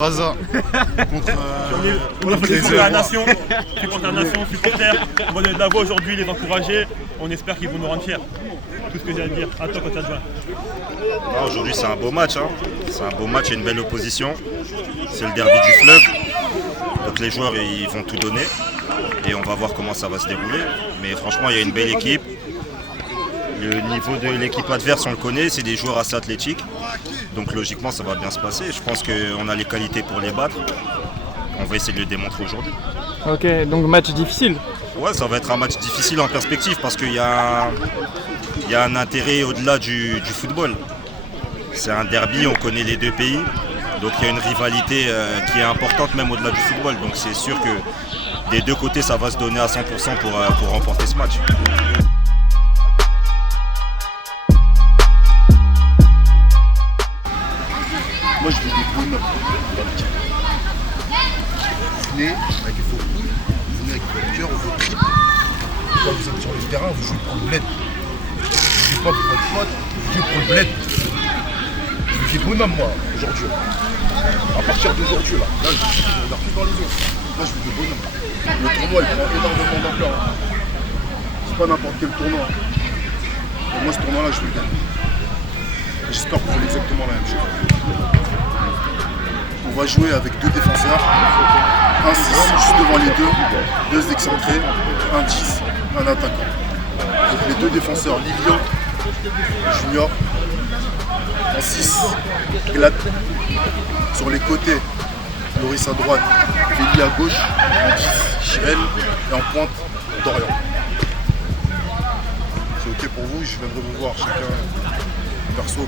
Braza contre la nation, supporters. On va donner de la voix aujourd'hui, les encourager. On espère qu'ils vont nous rendre fiers. Tout ce que j'ai à dire. À toi, quand tu as besoin. Aujourd'hui, c'est un beau match. C'est un beau match et une belle opposition. C'est le derby du fleuve. Donc les joueurs ils vont tout donner. Et on va voir comment ça va se dérouler. Mais franchement, il y a une belle équipe. Le niveau de l'équipe adverse, on le connaît. C'est des joueurs assez athlétiques. Donc logiquement, ça va bien se passer. Je pense qu'on a les qualités pour les battre. On va essayer de le démontrer aujourd'hui. Ok, donc match difficile. Ouais, ça va être un match difficile en perspective parce qu'il y a un intérêt au-delà du football. C'est un derby, on connaît les deux pays. Donc il y a une rivalité qui est importante même au-delà du football. Donc c'est sûr que des deux côtés, ça va se donner à 100% pour remporter ce match. Moi je veux des bonhommes. Vous venez avec vos couilles, vous venez avec votre cœur, vos tripes. Quand vous êtes sur le terrain, vous jouez pour le bled. Vous jouez pas pour votre pote, vous jouez pour le bled. Je veux des bonhommes moi, aujourd'hui. À partir d'aujourd'hui là je regarde plus dans les yeux. Là je veux des bonhommes. Le tournoi il prend énormément d'ampleur. C'est pas n'importe quel tournoi. Et moi ce tournoi là je veux le gagner. J'espère que vous faites exactement la même chose. On va jouer avec deux défenseurs, un 6 juste devant les deux excentrés, un 10, un attaquant. Donc les deux défenseurs, Livio, Junior, en 6, Glad. Sur les côtés, Loris à droite, Véli à gauche, en 10, Chirel et en pointe, Dorian. C'est ok pour vous, je viendrai vous voir chacun perso pour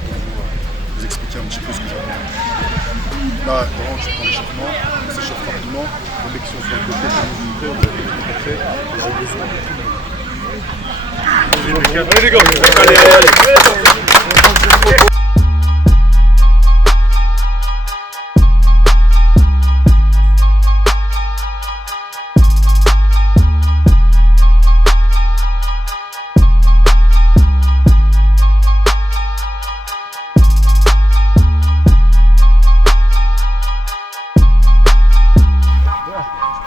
vous expliquer un petit peu ce que j'avais. Là, vraiment, tu prends l'échauffement, on s'échauffe rapidement, les mecs qui sont sur le côté, on est fait, et j'ai besoin de tout le monde. Allez les gars,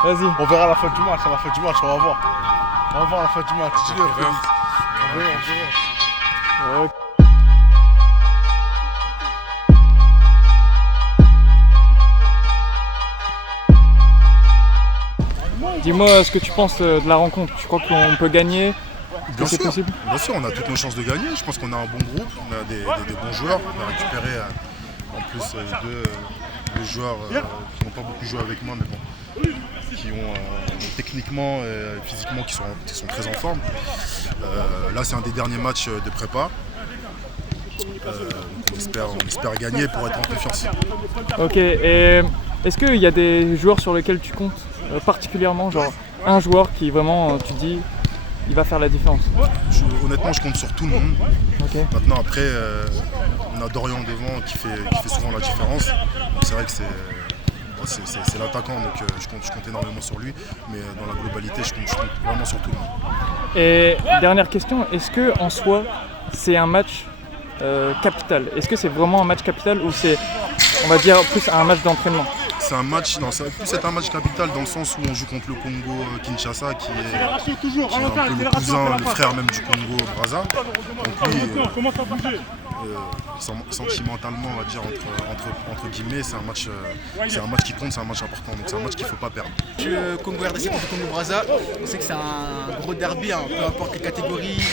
Vas-y. On verra à la fin du match, on va voir. On va voir à la fin du match. On verra. Dis-moi ce que tu penses de la rencontre. Tu crois qu'on peut gagner? Bien C'est sûr, possible? bien sûr, on a toutes nos chances de gagner. Je pense qu'on a un bon groupe, on a des bons joueurs. On a récupéré en plus deux joueurs qui n'ont pas beaucoup joué avec moi, mais bon, qui ont techniquement et physiquement qui sont très en forme. Là, c'est un des derniers matchs de prépa. On espère gagner pour être en confiance. Ok, et est-ce qu'il y a des joueurs sur lesquels tu comptes particulièrement, genre un joueur qui vraiment, tu dis, il va faire la différence? Honnêtement, je compte sur tout le monde. Okay. Maintenant, après, on a Dorian devant qui fait souvent la différence. Donc, c'est vrai que c'est l'attaquant, donc je compte énormément sur lui. Mais dans la globalité, je compte vraiment sur tout le monde. Et dernière question, est-ce que en soi, c'est un match capital? Est-ce que c'est vraiment un match capital ou c'est, on va dire, plus un match d'entraînement? C'est un match, non, ça va plus être un match capital dans le sens où on joue contre le Congo-Kinshasa qui est un peu le cousin, le frère même du Congo-Brazza. Donc lui, sentimentalement, on va dire entre guillemets, c'est un match qui compte, c'est un match important, donc c'est un match qu'il ne faut pas perdre. Le Congo RDC contre le Congo Brazza, on sait que c'est un gros derby, peu importe les catégories,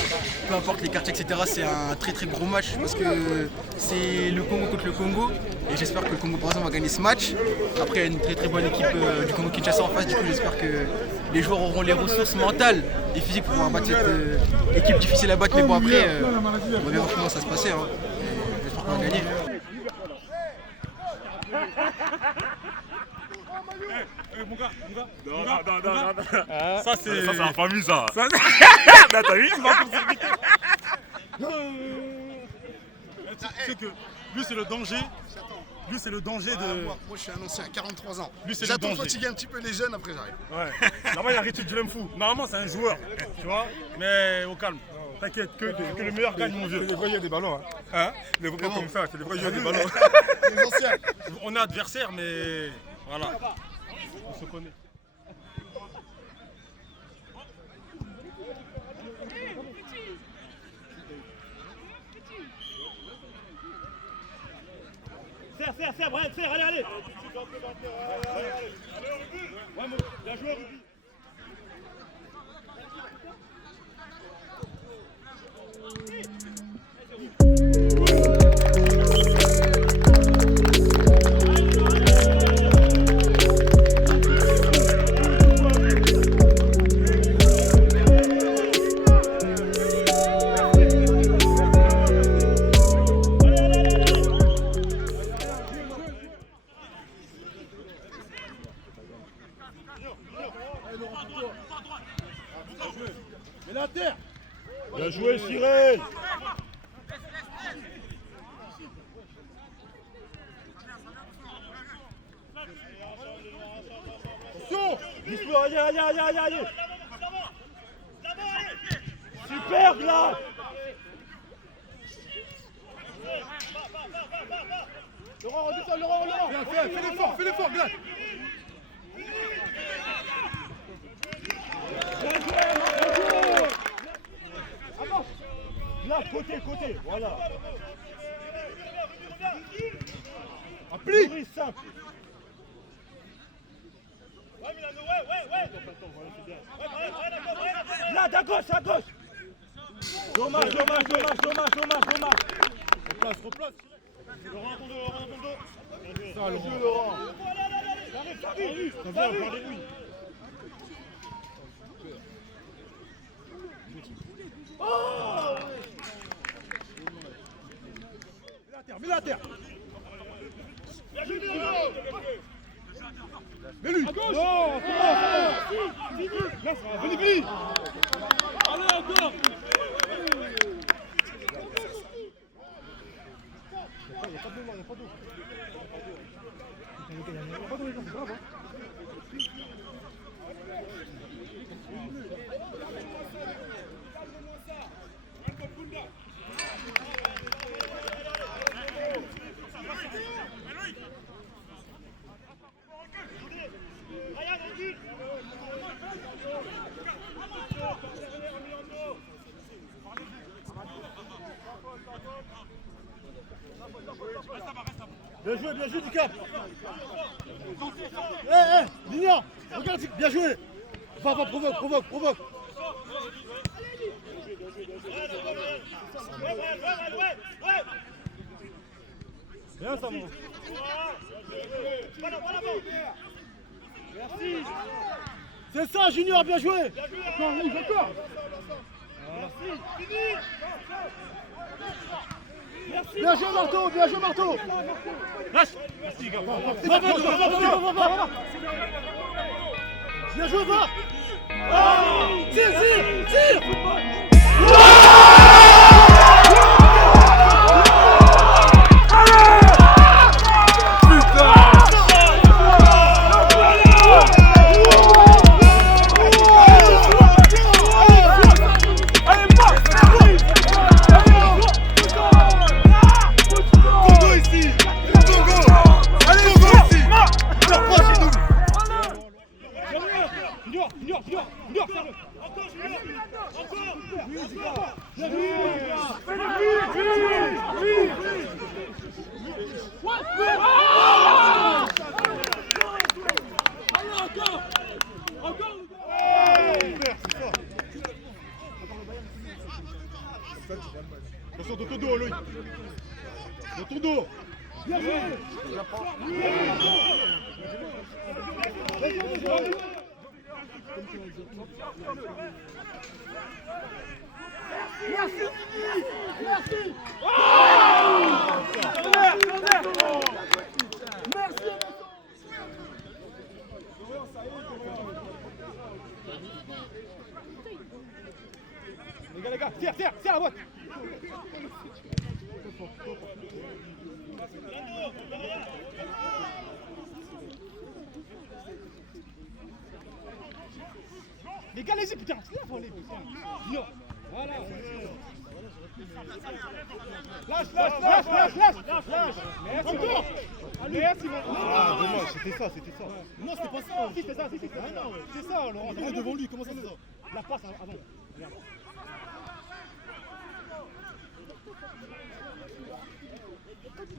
peu importe les quartiers, etc. C'est un très très gros match parce que c'est le Congo contre le Congo et j'espère que le Congo Brazza va gagner ce match. Après, il y a une très très bonne équipe du Congo Kinshasa en face, du coup j'espère que les joueurs auront les ressources mentales et physiques pour pouvoir battre cette équipe difficile à battre, mais bon après, on va bien voir comment ça va se passer. J'espère qu'on va gagner. Mon gars. Non. Ça c'est la famille ça. T'as vu, tu m'as poursuivi. Tu sais que lui c'est le danger. Lui c'est le danger de. Moi je suis un ancien, 43 ans. Lui c'est le J'attends de danger. fatiguer un petit peu les jeunes, après j'arrive. Ouais. Normalement il a arrêté du l'aime fou. Normalement c'est un joueur, tu vois. Mais au calme. T'inquiète, que le meilleur gagne, mon vieux. C'est les voyous des ballons. Hein, les voyous comme ça, c'est les voyous des ballons. Les anciens. On est adversaire, mais voilà. On se connaît. Serre, Brian, serre, allez. Ouais, bien joué, Ruby. Bien joué, Cyril. Attention. Dispo, allez. Super, Glad. Laurent, redescends, Laurent. Fais l'effort, Glad. Là, côté, voilà. Applique. Simple. Là, à gauche. Dommage. Replace. Laurent, ton dos. Ça, Laurent. Ça va, regardez-lui. Mets-le à terre. Mets-lui. Non, Venez. Allez, encore. Il n'y a pas d'eau. C'est grave. Bien joué, du cap. Lignan, regarde, bien joué. Va, provoque. Bien ça, mon. Merci. C'est ça, Junior, bien joué. Encore. Merci. Bien joué, Marteau. Lâche. Merci, gars. Va. Bien joué, va. Tire. Attention, dans ton dos, Loïc. Dans ton dos. Bien joué. Merci. Merci. Les gars, serre la boîte. Les gars, allez-y, putain. Lâche. Merci. Merci. Ah, dommage, c'était ça. Non, c'était pas ça. Si, c'était ça. Ah non, c'est ça, Laurent. T'es devant lui, comment ça c'est ça? La passe avant. Regarde.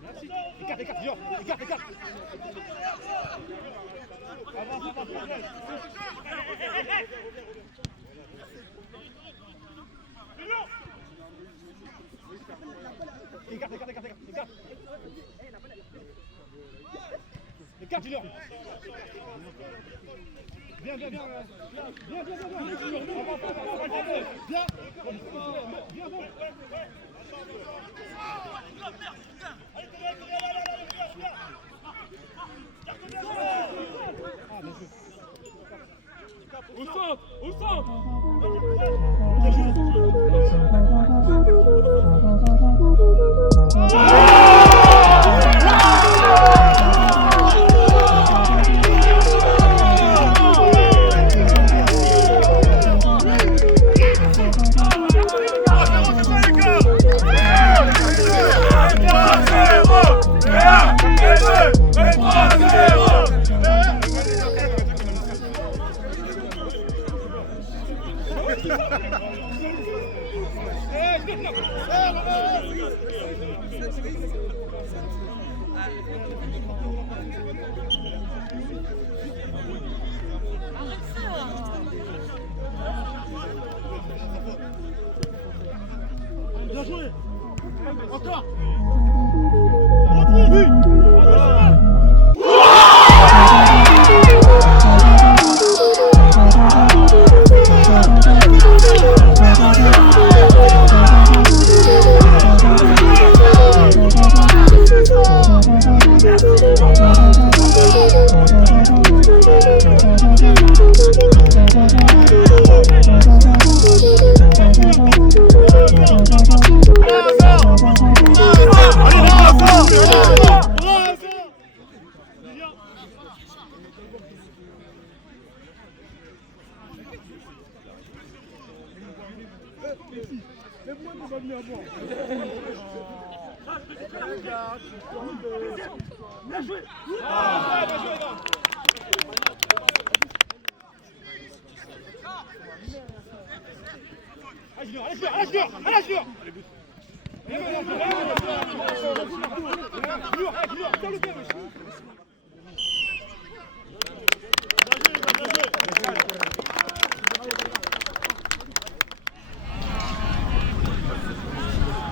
Merci. Écarte, Dior. Écarte. Avance, pas de problème. Écarte, Junior. Bien. Au centre. Bien joué. Encore.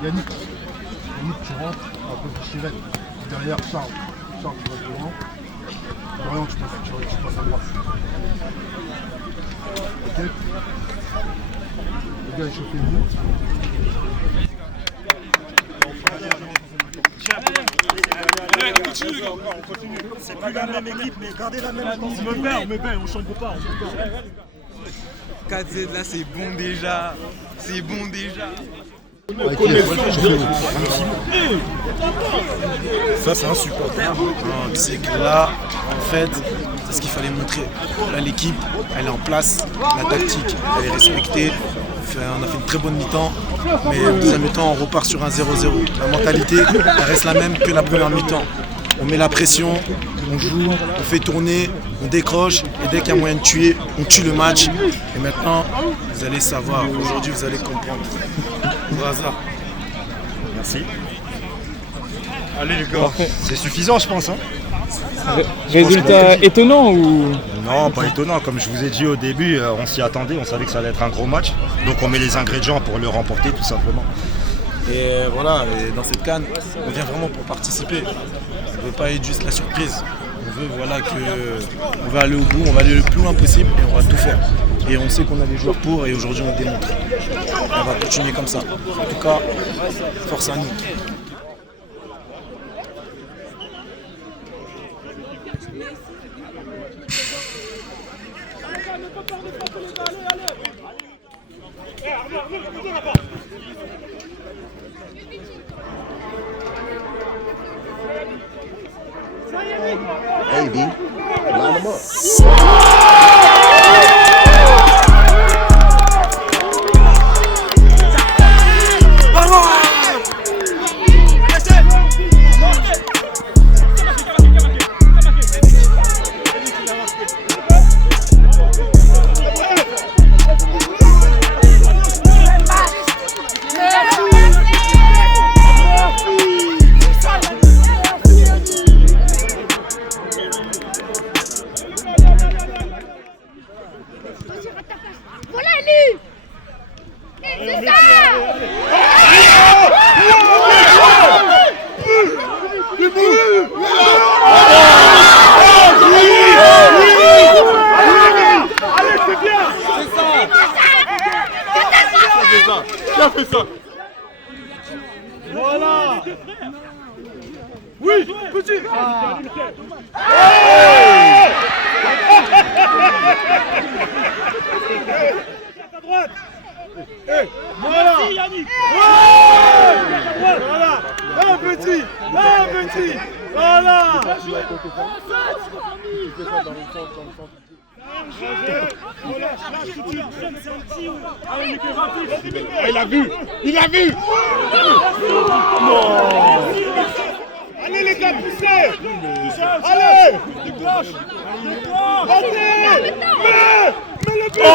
Yannick, tu rentres un peu de Chirette. Derrière Charles, tu passes devant. Dorian, tu passes à droite. Ok. Les gars, échauffez-vous. C'est plus la même équipe, mais gardez la même intensité. On me paie, on change pas. 4Z là, c'est bon déjà. Ça, c'est un supporter. Non, c'est que là, en fait, c'est ce qu'il fallait montrer. Là, l'équipe, elle est en place, la tactique, elle est respectée. On a fait une très bonne mi-temps, mais au deuxième mi-temps, on repart sur un 0-0. La mentalité, elle reste la même que la première mi-temps. On met la pression, on joue, on fait tourner, on décroche, et dès qu'il y a moyen de tuer, on tue le match. Et maintenant, vous allez savoir, aujourd'hui, vous allez comprendre. Au hasard. Merci. Allez les gars, c'est suffisant je pense. Hein. Résultat étonnant ou? Non, pas étonnant. Comme je vous ai dit au début, on s'y attendait, on savait que ça allait être un gros match. Donc on met les ingrédients pour le remporter tout simplement. Et voilà, et dans cette CAN, on vient vraiment pour participer. On ne veut pas être juste la surprise. On veut on va aller au bout, on va aller le plus loin possible et on va tout faire. Et on sait qu'on a les joueurs pour et aujourd'hui on le démontre. On va continuer comme ça. En tout cas, force à nous. Hey, B, line them up. Qui a fait ça? Voilà. Oui, petit. À droite. Voilà. Merci Yannick. Voilà. Un petit. Voilà. Il a vu. Allez les gars, poussez. Allez. Vas-y. Mets le but.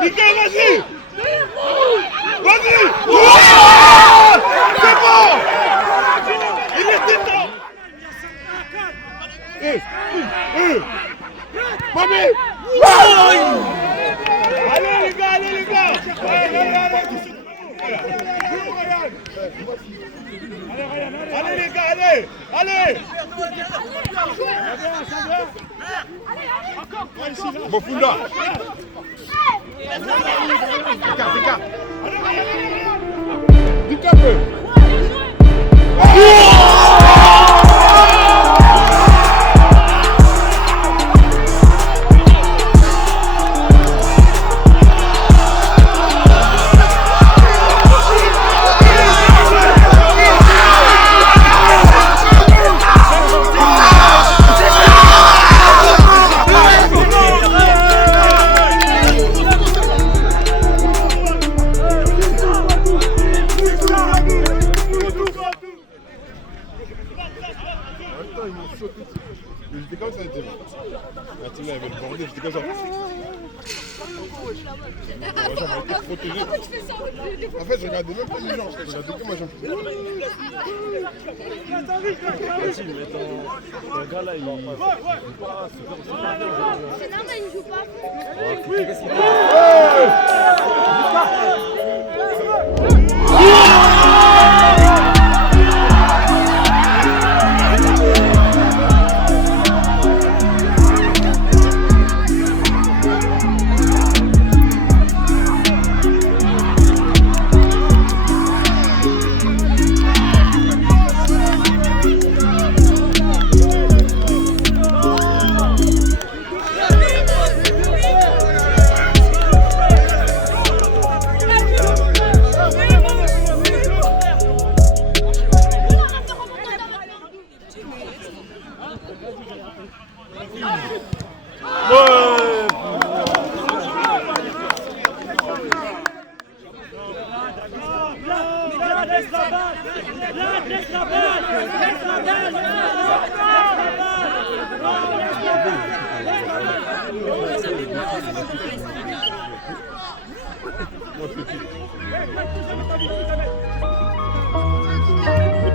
Nickel, vas-y. C'est bon. Il était temps. Mami. Allez les gars. Allez les gars, allez. Bofunda. Écarte. Du cap. J'étais comme ça, la team là, elle avait le bordel, j'étais comme ça. Moi, j'avais été protégé. En fait, je regardais même pas les gens, je regardais que ma jambe. Le gars là, il joue pas. C'est normal, il joue pas.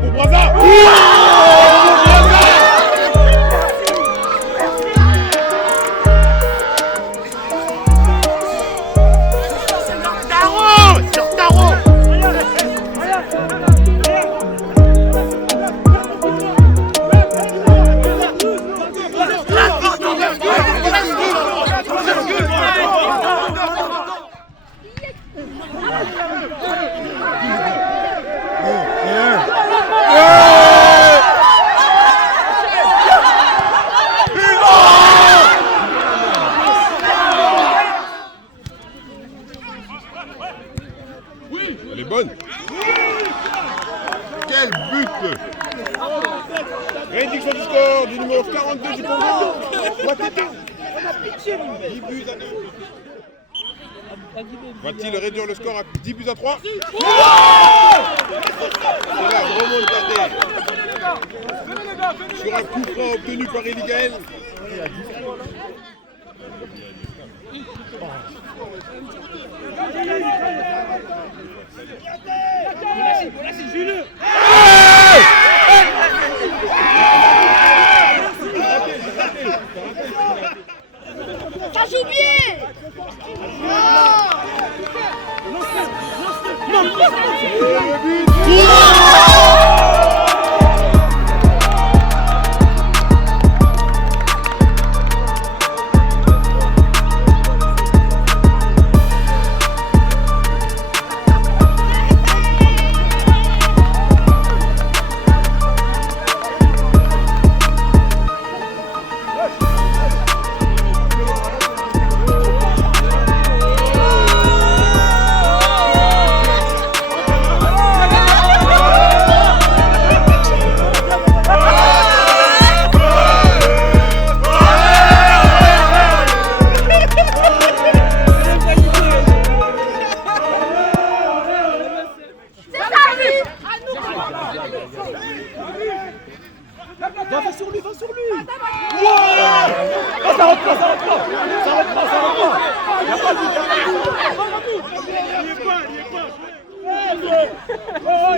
Pour Braza. Elle est bonne. Quel but! Réduction du score du numéro 42 du Congo. Va-t-il réduire le score à 10 buts à 3? C'est la remontada sur un coup franc obtenu par Eli Gaël. Ça joue bien. Non.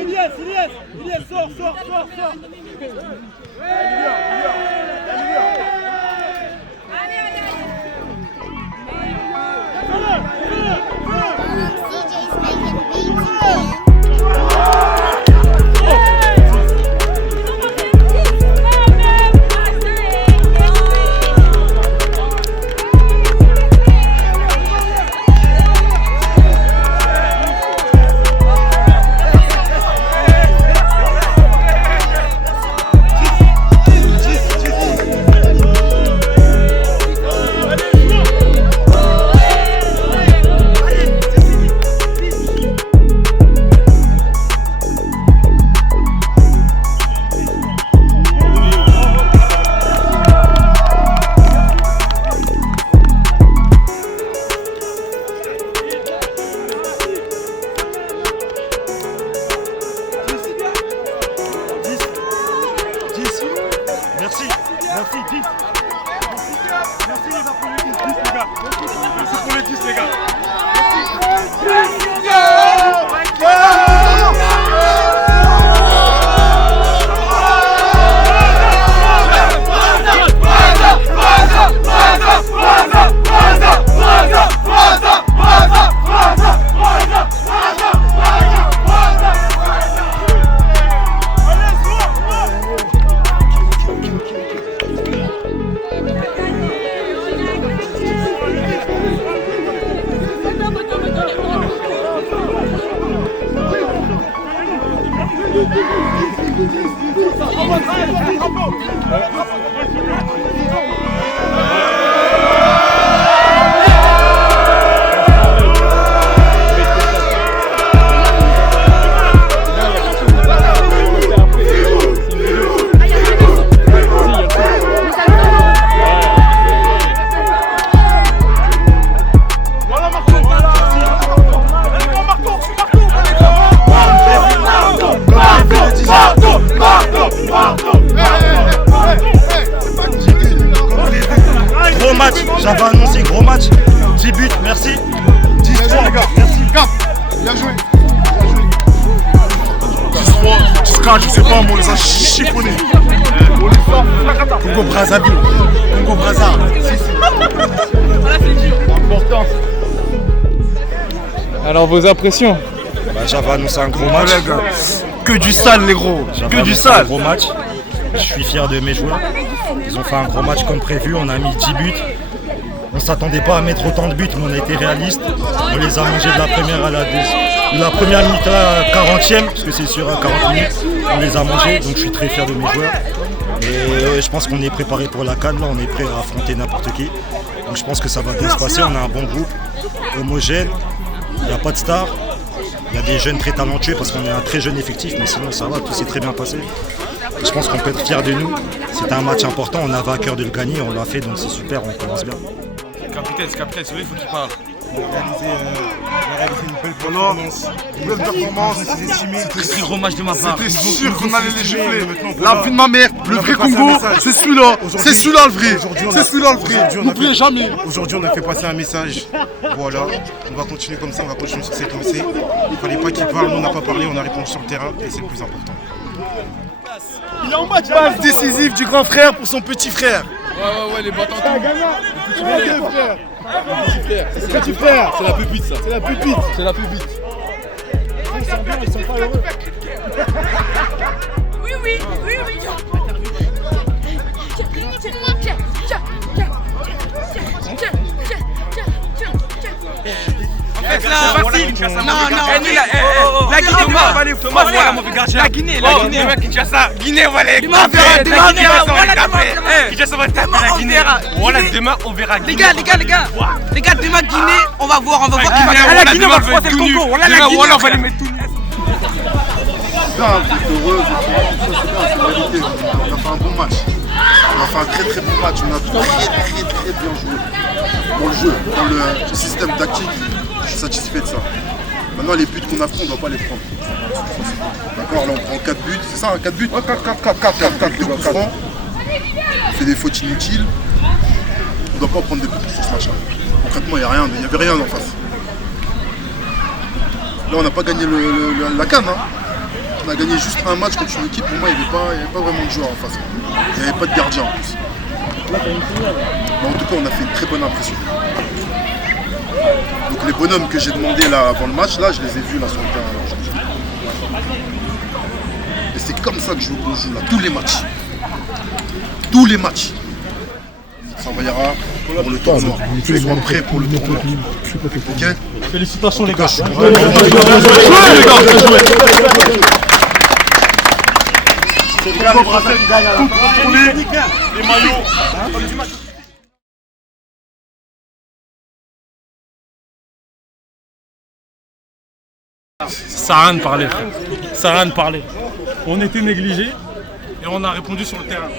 Ilias, sors. CJ's making beats again. Gros match, j'avais annoncé gros match. 10 buts, merci. 10-3, les gars. merci. Cap, bien joué. 10-3, 10-4, je sais pas, mais on les a chiffonnés. On les sort. Congo Brazzaville. Congo Brazza. Important. Alors vos impressions? J'avais annoncé un gros match. Que du sale, les gros. J'avais annoncé un gros match. Je suis fier de mes joueurs. Ils ont fait un gros match comme prévu. On a mis 10 buts. On ne s'attendait pas à mettre autant de buts, mais on a été réaliste. On les a mangés de la première à la deuxième. De la première minute à la 40e, parce que c'est sur 40 minutes. On les a mangés, donc je suis très fier de mes joueurs. Et je pense qu'on est préparé pour la CAN. Là, on est prêt à affronter n'importe qui. Donc je pense que ça va bien se passer. On a un bon groupe, homogène. Il n'y a pas de stars. Il y a des jeunes très talentueux parce qu'on est un très jeune effectif, mais sinon ça va, tout s'est très bien passé. Je pense qu'on peut être fier de nous. C'était un match important, on avait à cœur de le gagner, on l'a fait, donc c'est super, on commence bien. Capitaine, c'est vrai, il faut qu'il parle. On a réalisé une belle performance. Une belle performance. C'était un gros match de ma part. C'était sûr qu'on allait les gifler. La vie de ma mère, le vrai Congo, c'est celui-là. C'est celui-là le vrai. C'est celui-là le vrai. N'oubliez jamais. Aujourd'hui, on a fait passer un message. Voilà, on va continuer comme ça, on va continuer sur cette lancée. Il ne fallait pas qu'il parle, nous on n'a pas parlé, on a répondu sur le terrain et c'est le plus important. Il est en match. Passe décisive du grand frère pour son petit frère. Ouais, les battants. C'est le petit frère. C'est la pupite, ça. C'est la pupite. C'est la pupite. Ils sont bien, ils sont pas heureux. Oui. La Guinée, Thomas, voilà mon gardien. La Guinée, Kinshasa. Guinée, voilà. Demain, on verra. Les gars, demain, Guinée, on va voir qui va. La Guinée, on va froisser le Congo. On va les mettre tous. C'est un truc heureux, c'est la vérité. On a fait un bon match. On a fait un très bon match. On a très bien joué. Dans le jeu, dans le système tactique, je suis satisfait de ça. Maintenant, les buts qu'on a pris, on ne doit pas les prendre. D'accord, là on prend 4 buts, c'est ça, 4 buts 4 de coups francs. On fait des fautes inutiles. On ne doit pas prendre des buts sur ce match-là. Concrètement, il n'y avait rien en face. Là, on n'a pas gagné la CAN. Hein. on a gagné juste un match contre une équipe, pour moi il n'y avait pas vraiment de joueurs en face. Il n'y avait pas de gardien en plus. Mais en tout cas, on a fait une très bonne impression. Donc les bonhommes que j'ai demandé là avant le match, là je les ai vus là sur le terrain aujourd'hui. Et c'est comme ça que je veux qu'on joue là, tous les matchs. Tous les matchs. Ça travaillera pour le tournoi. Qu'ils soient prêts pour le tournoi. Ok? Félicitations les gars. Les maillots. Ça sert à rien de parler, frère. Ça sert à rien de parler. On était négligés et on a répondu sur le terrain.